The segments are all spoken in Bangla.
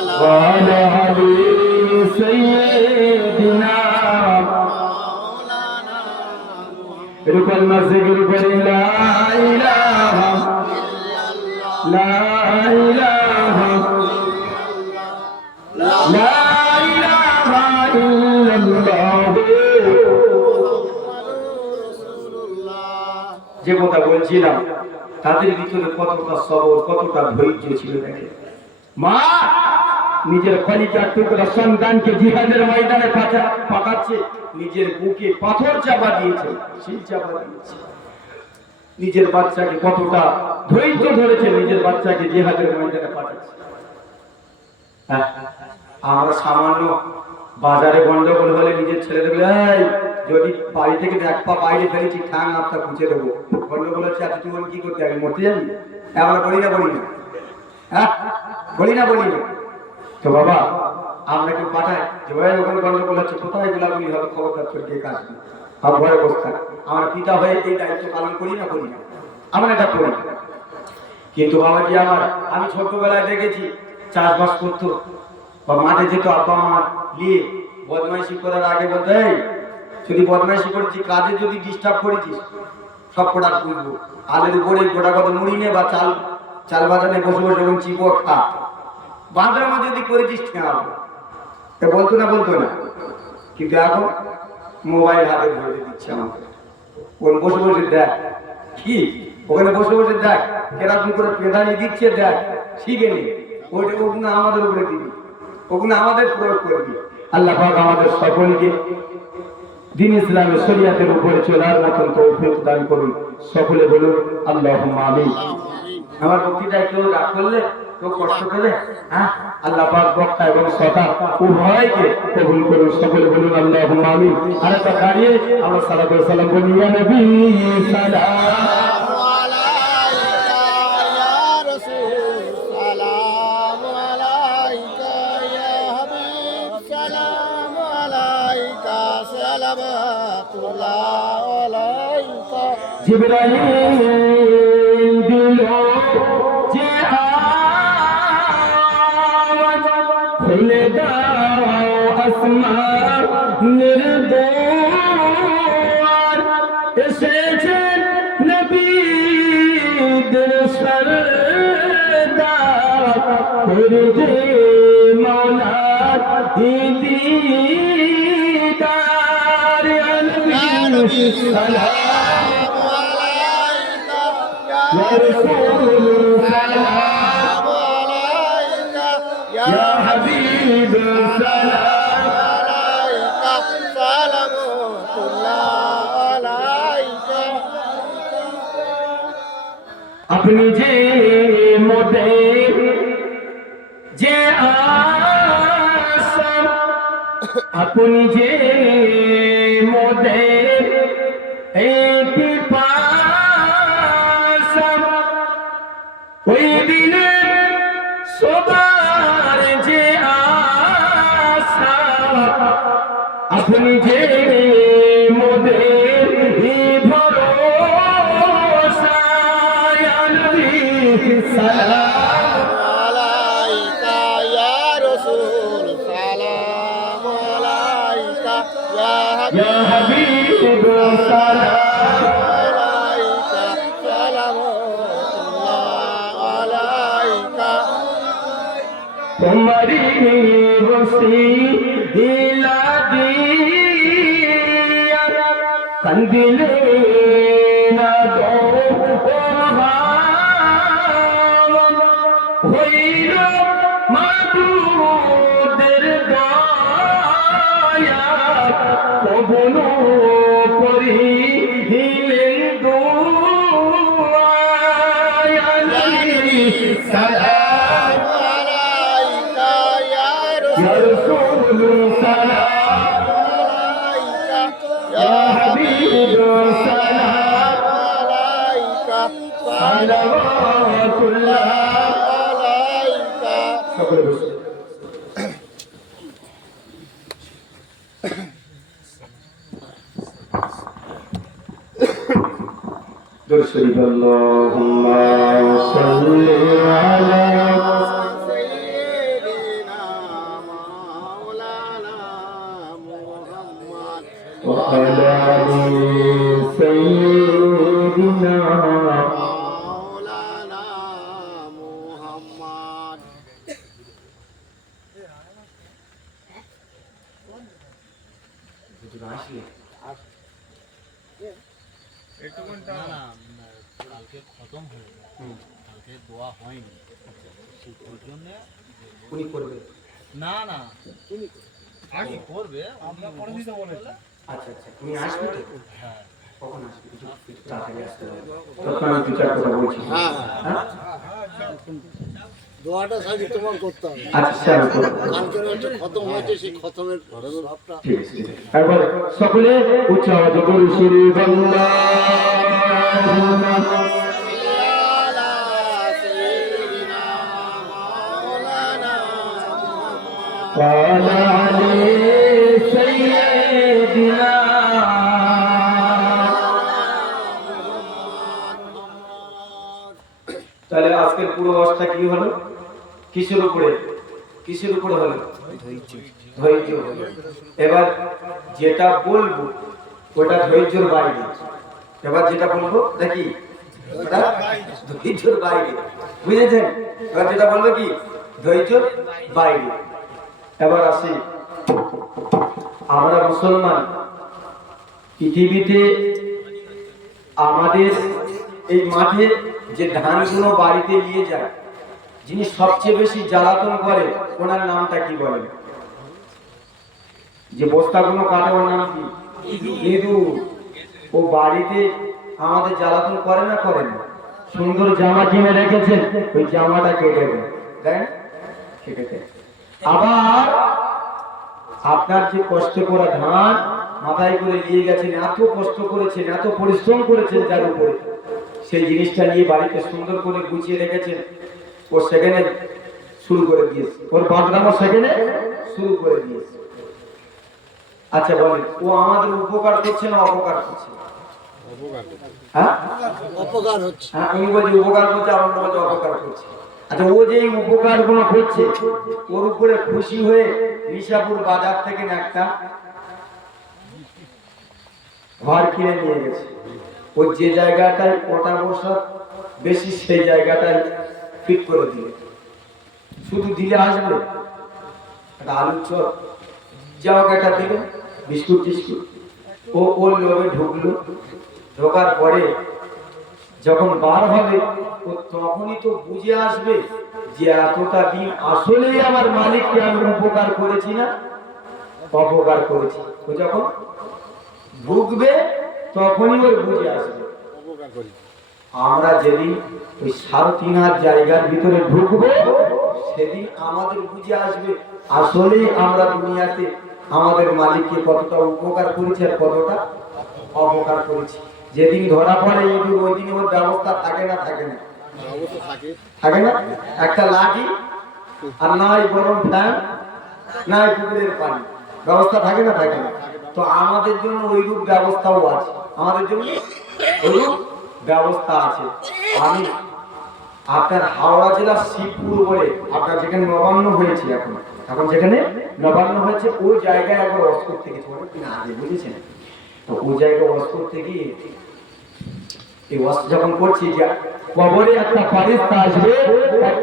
وعلى علي سيدنا ركن مسجد لا إله لا إله لا إله إلا الله যে কথা বলছিলাম তাদের ভিতরে কতটা সবর কতটা ধৈর্য ছিল দেখে মা নিজের খলিকার টুকরা সন্তানকে জিহাদের ময়দানে পাঠাচ্ছে নিজের বুকে পাথর চাপা দিয়েছে শিল চাপা দিয়েছে নিজের বাচ্চাকে কতটা ধৈর্য ধরেছে নিজের বাচ্চাকে জিহাদের ময়দানে পাঠাচ্ছে আমরা সামান্য বাজারে গন্ডগোল হলে নিজের ছেলেদের এই যদি বাড়ি থেকে এক পা বাইরে ফেলেছি ঠাং আপটা পুঁছে দেবো গন্ডগোল হচ্ছে এত তুই কি করতে আমি মরতে যাবি আমরা বলি না হ্যাঁ বলি না তো বাবা আমরা কেউ পাঠাই যে ভাই ওখানে গন্ডগোল হচ্ছে কোথায় গোলাগুলি হবে খবরদার করে দিয়ে কাজ আর ঘরে বসে থাক আমরা পিতা হয়ে এই দায়িত্ব পালন করি না আমরা এটা করি কিন্তু বাবাজি আমি ছোটবেলায় দেখেছি চাষবাস করতো বা মাঠে যেত আব্বা মা নিয়ে বদমাইশি করার আগে বলতে যদি বদমাইশি করেছিস কাজে যদি ডিস্টার্ব করেছিস সব কটা তুলবো আলের উপরে গোটা কত মুড়ি নে বা চাল বাজারে বসে বসে এবং চিপো খা বাঁধার মধ্যে যদি করেছিস ঠেঙা বলতো না কিন্তু এখন মোবাইল হাতে ধরে দিচ্ছে আমাকে বসে বসে দেখ কি ওখানে বসে দেখ কেরকম করে পেদানি দিচ্ছে দেখ শিখে নি ওইটা ওগুলো আমাদের উপরে দিবি ওগুলো আমাদের প্রয়োগ করবি আল্লাহ পাক আমাদের সকলকে দ্বীন ইসলামের শরীয়তের উপরে চলার মতন তৌফিক দান করুন সকলে বলুন আল্লাহুম্মা আমিন আমার বক্তৃতা কেউ রাগ করলে কেউ কষ্ট পেলে আল্লাহ পাক বক্তা এবং শ্রোতা উভয়কে কবুল করুন সকলে বলুন আল্লাহুম্মা আমিন আর একটা দাঁড়িয়ে আমরা সালাতু ওয়া সালাম বলি ইয়া নবী সালাম জিবরাইল দিলো যে আওয়াজ খুলে দাও আসমানের দুয়ার এসেছেন নবীদের সরদার করে দে মাওলার দিদার ইয়া নবী সালাম يا رسول سلام عليك يا حبيب سلام عليك سلام الله عليك अपनी जे मोदेर जे आसम अपनी जे मोदेर एक ওই দিনে সবার যে আশা আপনি যে মোদের ভরসা ইয়া নবী সালাম আলাইকা ইয়া রাসূল সালাম আলাইকা ইয়া হাবিব সালাম तुम्हारी वसी दिला दिया कंदिले ना दो होइलो माबुদের দয়া কবুল করিলেন দুআ ইয়া নবী সালাম يا رسول سلام عليك يا حبيب سلام عليك صلوات الله عليك درشد اللهم صل على আসলে না না কালকে খতম হয়ে গেল, কালকে দোয়া হয়নি, ওই জন্য উনি করবে। না না উনি করবে, আমরা করে দিতে বলেছি। আচ্ছা আচ্ছা, তুমি আসবে তো? হ্যাঁ কখন আসবে? একটু তাড়াতাড়ি আসতে হবে। তখন আমি দু চার কথা বলছি। হ্যাঁ দোয়াটা সাজি তোমার করতে হবে। আচ্ছা স্যার, কালকের একটা খতম হয়েছে, সেই খতমের ভাবটা ঠিক আছে। একবার সকলে উচ্চ আওয়াজে বলি শুরু বাংলা তাহলে আজকের পুরো অবস্থা কি হলো? কিসের উপরে হলো? ধৈর্য হলো। এবার যেটা বলবো ওটা ধৈর্যের বাইরে। এবার যেটা বলবো দেখি ওটা ধৈর্যের বাইরে, বুঝেছেন? এবার যেটা বলবো কি ধৈর্যের বাইরে। এবার আসি, আমরা মুসলমান, পৃথিবীতে আমাদের এই মাঠে যে ধানগুলো বাড়িতে নিয়ে যায়, যিনি সবচেয়ে বেশি জ্বালাতন করে ওনার নামটা কি বলেন? যে বস্তাগুলো কাটে ওর নাম কি? ইঁদুর। ও বাড়িতে আমাদের জ্বালাতন করে না করে না? সুন্দর জামা কিনে রেখেছেন, ওই জামাটা কেটে দেন, দেন কেটে দেন। আবার আপনার যে কষ্ট করা ধান মাথায় করে নিয়ে গেছেন, এত কষ্ট করেছেন, এত পরিশ্রম করেছেন যার উপরে, সেই জিনিসটা নিয়ে বাড়িতে সুন্দর করে গুছিয়ে রেখেছেন, ও সেখানে শুরু করে দিয়েছে, ওর বাদরামো সেখানে শুরু করে দিয়েছে। আচ্ছা বলেন, ও আমাদের উপকার করছে না অপকার করছে? হ্যাঁ অপকার হচ্ছে। হ্যাঁ, আমি বলছি উপকার করছে, আমার বলছে অপকার করছে। আচ্ছা, ও যে উপকার গুলো করছে ওর উপরে খুশি হয়ে নিশাপুর বাজার থেকে একটা ঘর কিনে নিয়ে গেছে। ও যে জায়গাটায় ওটা বসা বেশি সেই জায়গাটায় ফিট করে দিলে, শুধু দিলে আসবে একটা আলুর চপ যাও একটা দিলে, বিস্কুট টিস্কুট, ও ওর লোভে ঢুকলো। ঢোকার পরে যখন বার হবে ও তখনই তো বুঝে আসবে যে এতটা দিন আসলেই আমার মালিককে আমি উপকার করেছি না অপকার করেছি। ও যখন ঢুকবে তখনই ওর বুঝে আসবে। আমরা যেদিন ওই 3.5 জায়গার ভিতরে ঢুকবো সেদিন আমাদের বুঝে আসবে আসলেই আমরা দুনিয়াতে আমাদের মালিককে কতটা উপকার করেছি আর কতটা অপকার করেছি। যেদিন ধরা পড়ে ইঁদুর ওই দিন ওর ব্যবস্থা থাকে না? থাকে না? থাকে না? একটা লাঠি আর নাই গরম ফ্যান, নাই পুকুরের পানি, ব্যবস্থা থাকে না? থাকে না? তো আমাদের জন্য ওইরূপ ব্যবস্থাও আছে, আমাদের জন্য ওইরূপ ব্যবস্থা আছে। আমি আপনার হাওড়া জেলার শিবপুর বলে আপনার যেখানে নবান্ন হয়েছে, এখন যেখানে নবান্ন হয়েছে ওই জায়গায় একবার ওয়াজ করতে গেছি অনেকদিন আগে, বুঝেছেন? তো ওই জায়গায় ওয়াজ করতে গিয়ে এই ওয়াজ যখন করছি যে কবরে একটা ফারিস্তা আসবে, তার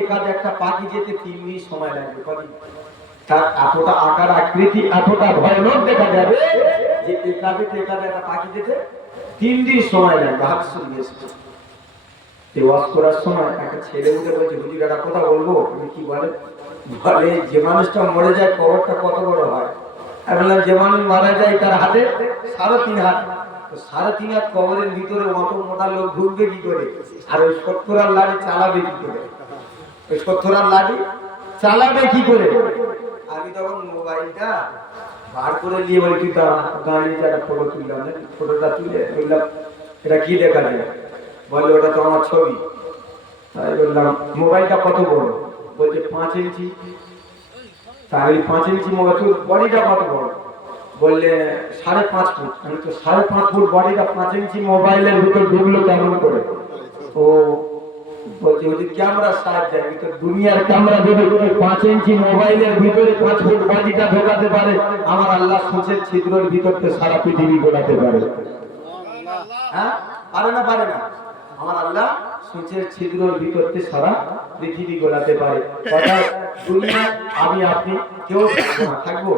একাদে একটা পাখি যেতে 3 মিনিট সময় লাগবে। তার এতটা আকার আকৃতি এতটা ভয়ানক দেখা যাবে যে একাদে একটা পাখি যেতে 3 দিন সময় লাগবে। হাত শুনিয়ে এসেছে ওয়াজ করার সময় একটা ছেলে উঠে বলছে, হুজুর একটা কথা বলবো। আমি কি বলে? বলে যে মানুষটা মরে যায় কবরটা কত বড় হয়? আমি বললাম যে মানুষ মারা যায় তার হাতে 3.5 হাত, 3.5 হাত কবরের ভিতরে অত মোটা লোক ঢুকবে কি করে? আর ওই 70 লাঠি চালাবে কি করে? ওই 70 লাঠি চালাবে কি করে? আমি তখন মোবাইলটা বার করে নিয়ে বলি, তুই দাঁড়িয়ে একটা ফটো তুললাম, ফটোটা তুলে বললাম এটা কি দেখা যায়? বললো ওটা তো আমার ছবি। তাই বললাম মোবাইলটা কত বড়? বলছে 5 ইঞ্চি। তাই 5 ইঞ্চি মোবাইল, বডিটা কত বড়? বললে 5.5 ফুট। আমি তো 5.5 ফুট বডিটা 5 ইঞ্চি মোবাইলের ভিতর ঢুকলো কেমন করে? ও বলছে ওই যে ক্যামেরা সাহায্য যায়, তো দুনিয়ার ক্যামেরা যদি 5 ইঞ্চি মোবাইলের ভিতরে 5 ফুট বডিটা ঢোকাতে পারে, আমার আল্লাহ সূচের ছিদ্রের ভিতরতে সারা পৃথিবী ঘোরাতে পারে। হ্যাঁ, পারে না? পারে না? আমার আল্লাহ সূচের ছিদ্রের ভিতরতে সারা পৃথিবী গোলাতে পারে। অর্থাৎ দুনিয়া আমি আপনি কেউ থাকবো না, থাকবো।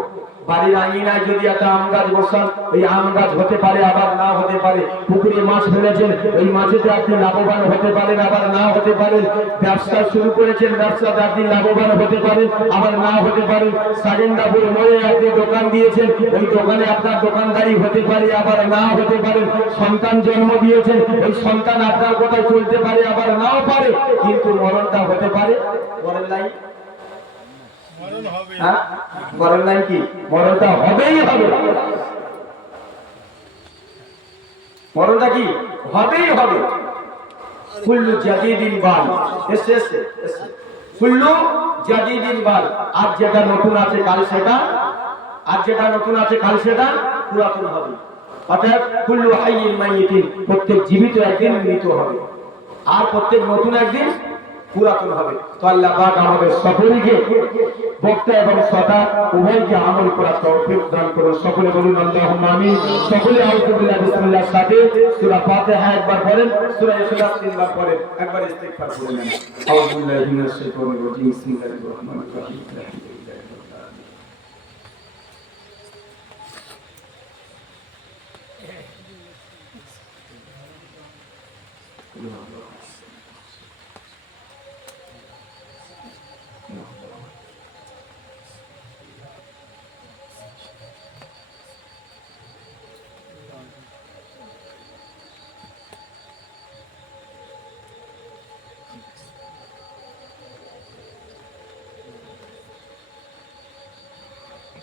বাড়ির আঙিনায় যদি একটা আম গাছ বসান, ওই আম গাছ হতে পারে আবার না হতে পারে। পুকুরে মাছ ফেলেছেন, ওই মাছেতে আপনি লাভবান হতে পারেন আবার না হতে পারেন। ব্যবসা শুরু করেছেন, ব্যবসাতে আপনি লাভবান হতে পারেন আবার না হতে পারেন। সাজেন্দাপুর মোড়ে আপনি দোকান দিয়েছেন, ওই দোকানে আপনার দোকানদারি হতে পারে আবার না হতে পারেন। সন্তান জন্ম দিয়েছেন, ওই সন্তান আপনার কোথায় চলতে পারে আবার নাও পারে, কিন্তু মরণটা হতে পারে। মরণ লাইন হ্যাঁ, মরণ লাইন কি? মরণটা হবেই হবে। মরণটা কি? হবেই হবে। কুল্লু জাদিদিন বাল, এসে এসে এসে কুল্লু জাদিদিন বাল। আজ যেটা নতুন আছে কাল সেটা, আজ যেটা নতুন আছে কাল সেটা পুরাতন হবে। অর্থাৎ কুল্লু হাইয়িন মাইয়িতিন, প্রত্যেক জীবিত একদিন মৃত হবে, আর প্রত্যেক নতুন একদিন পুরাতন হবে। তো আল্লাহ পাক আমাদের সকলকে বক্তা এবং শ্রোতা উভয়কে আমল করার তৌফিক দান করুন। সকলে বলুন আল্লাহুম্মা আমিন। সকলে আউযু বিল্লাহি বিসমিল্লাহর সাথে সূরা ফাতিহা একবার পড়েন, সূরা ইখলাস তিনবার পড়েন, একবার ইস্তিগফার করে নেন। আউযু বিল্লাহি মিনাশ শাইতানির রাজিম, বিসমিল্লাহির রহমানির রহিম।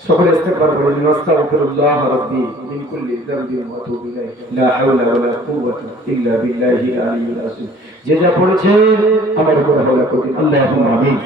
সকলে ইস্তিগফার করুন। আস্তাগফিরুল্লাহ রাব্বি মিন কুল্লি যামবিন ওয়া আতুবু ইলাইহি, লা হাওলা ওয়ালা কুওয়াতা ইল্লা বিল্লাহিল আলিয়্যিল আযীম। যে যা পড়েছেন আমার উপর হাওলা করুন। আল্লাহুম্মা আমিন।